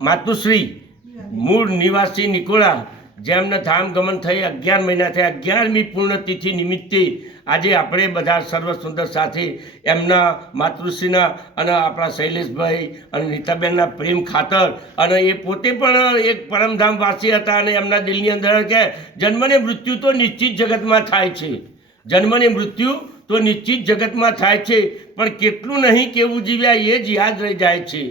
માતુશ્રી, મૂળ નિવાસી નિકોળા, જેમને ધામ ગમન થઈ અગિયાર મહિના થયા. અગિયારમી પૂર્ણતિથિ નિમિત્તે આજે આપણે બધા સર્વ સુંદર સાથે એમના માતૃશ્રીના અને આપણા શૈલેષભાઈ અને નીતાબેનના પ્રેમ ખાતર અને એ પોતે પણ એક પરમધામવાસી હતા અને એમના દિલની અંદર કે જન્મને મૃત્યુ તો નિશ્ચિત જગતમાં થાય છે. જન્મને મૃત્યુ તો નિશ્ચિત જગતમાં થાય છે, પણ કેટલું નહીં કેવું જીવ્યા એ જ યાદ રહી જાય છે.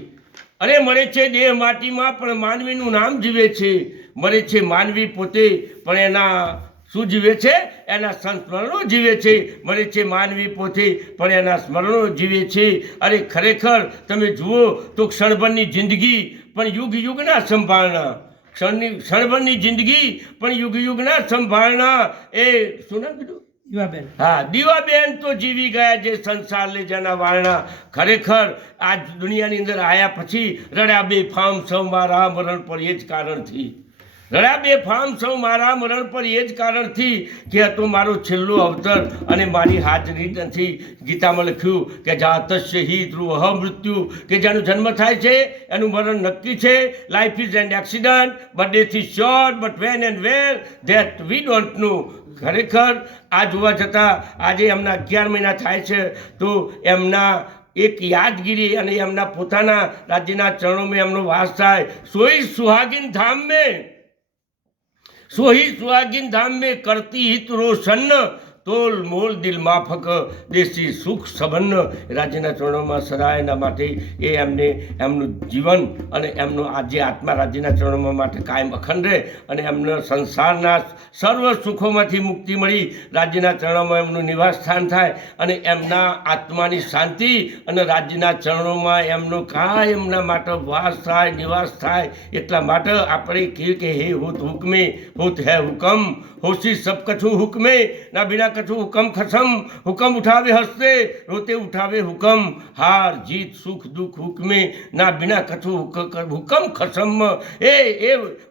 અરે મળે છે દેહ માટીમાં, પણ માનવીનું નામ જીવે છે. મળે છે માનવી પોતે, પણ એના શું જીવે છે? એના સંસ્મરણો જીવે છે. મળે છે માનવી પોતે, પણ એના સ્મરણો જીવે છે. અરે ખરેખર, તમે જુઓ તો ક્ષણભરની જિંદગી, પણ યુગ યુગના સંભાળના ક્ષણની, ક્ષણભરની જિંદગી, પણ યુગ યુગના સંભાળના એ શું નામ કીધું? હા, દીવાબેન તો જીવી ગયા જે સંસાર લે જેના વારણા. ખરેખર આ દુનિયાની અંદર આયા પછી રડ્યા બે ફામ, સૌ મારા મરણ પર એ જ કારણથી રડ્યા બે ફામ સૌ મારા મરણ પર એ જ કારણથી કે હતો મારો છેલ્લો અવતર અને મારી હાજરી નથી. ગીતામાં લખ્યું કે જાતસ્ય હિ ધ્રુવ મૃત્યુ, કે જેનો જન્મ થાય છે, એનું મરણ નક્કી છે. Life is an accident but death is sure but when and where that we don't know ખરેખર, આ જોવા જતાં આજે એમના અગિયાર મહિના થાય છે, તો એમના એક યાદગીરી અને એમના પોતાના રાજ્યના ચરણોમાં એમનો વાસ થાય. સોઈ સુહાગીન ધામ મેં. સોહી સુહાગીન ધામ મેં કરતી હિત રોશન તોલ મોલ દિલ માફક દેશી સુખ સંબંધ રાજ્યના ચરણોમાં સદાય એના માટે એ એમને એમનું જીવન અને એમનો આજે આત્મા રાજ્યના ચરણોમાં માટે કાયમ અખંડ રહે અને એમને સંસારના સર્વ સુખોમાંથી મુક્તિ મળી, રાજ્યના ચરણોમાં એમનું નિવાસ સ્થાન થાય અને એમના આત્માની શાંતિ અને રાજ્યના ચરણોમાં એમનો કાયમના માટે વાસ થાય, નિવાસ થાય એટલા માટે આપણે કહીએ કે હે હોત હુકમે, હોત હે હુકમ, હોશી સબ કછું હુકમે, ના બિના કછું હુકમ ખસમ, હુકમ ઉઠાવે હસતે, રોતે ઉઠાવે હુકમ. હાર, જીત, સુખ, દુઃખ, હુકમે, ના બિના કછું હુક- હુકમ ખસમ. એ એ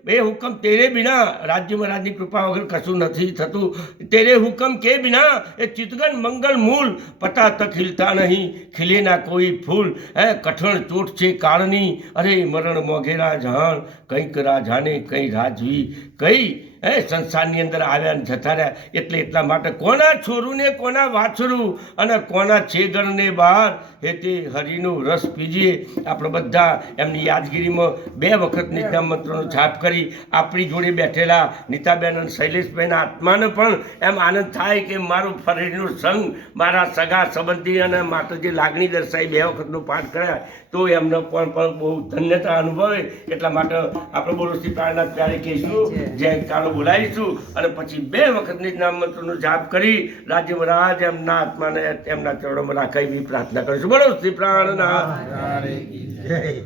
એ હુકમ તેરે બિના રાજ્ય મહારાજની કૃપા વગર કશું નથી થતું. તેરે હુકમ કે બિના એ ચિતગન મંગલ મૂલ. પતા તક ખીલતા નહીં ખીલે ના કોઈ ફૂલ. હે, કઠણ ચોટ છે કાળની. અરે, મરણ મોઘેરા જાણ. કંઈક રાજાને કંઈ રાજવી કઈ હે સંસારની અંદર આવ્યા ને જતા રહ્યા. એટલે એટલા માટે કોના છોરું ને કોના વાછરું અને કોના છેગણને બહાર? હે તે હરિનો રસ પીજીએ. આપણે બધા એમની યાદગીરીમાં બે વખત નિત્યા છાપ કરી આપણી જોડે બેઠેલા નીતાબેન અને શૈલેષભાઈના આત્માને પણ એમ આનંદ થાય કે મારું ફરીનો સંગ મારા સગા સંબંધી અને માતાજી લાગણી દર્શાવી બે વખતનો પાઠ કર્યા. તો એમને પણ પણ બહુ ધન્યતા અનુભવે. એટલા માટે આપણે બોલો શ્રી પ્રાણનાથ પ્યારે કહીશું જય કાલો બોલાવીશું અને પછી બે વખત નિજ નામ મંત્રનો જાપ કરી રાજ્ય મહારાજ એમના આત્માને એમના ચરણોમાં રાખે પ્રાર્થના કરીશું. બોલો શ્રી પ્રાણનાથ. જય.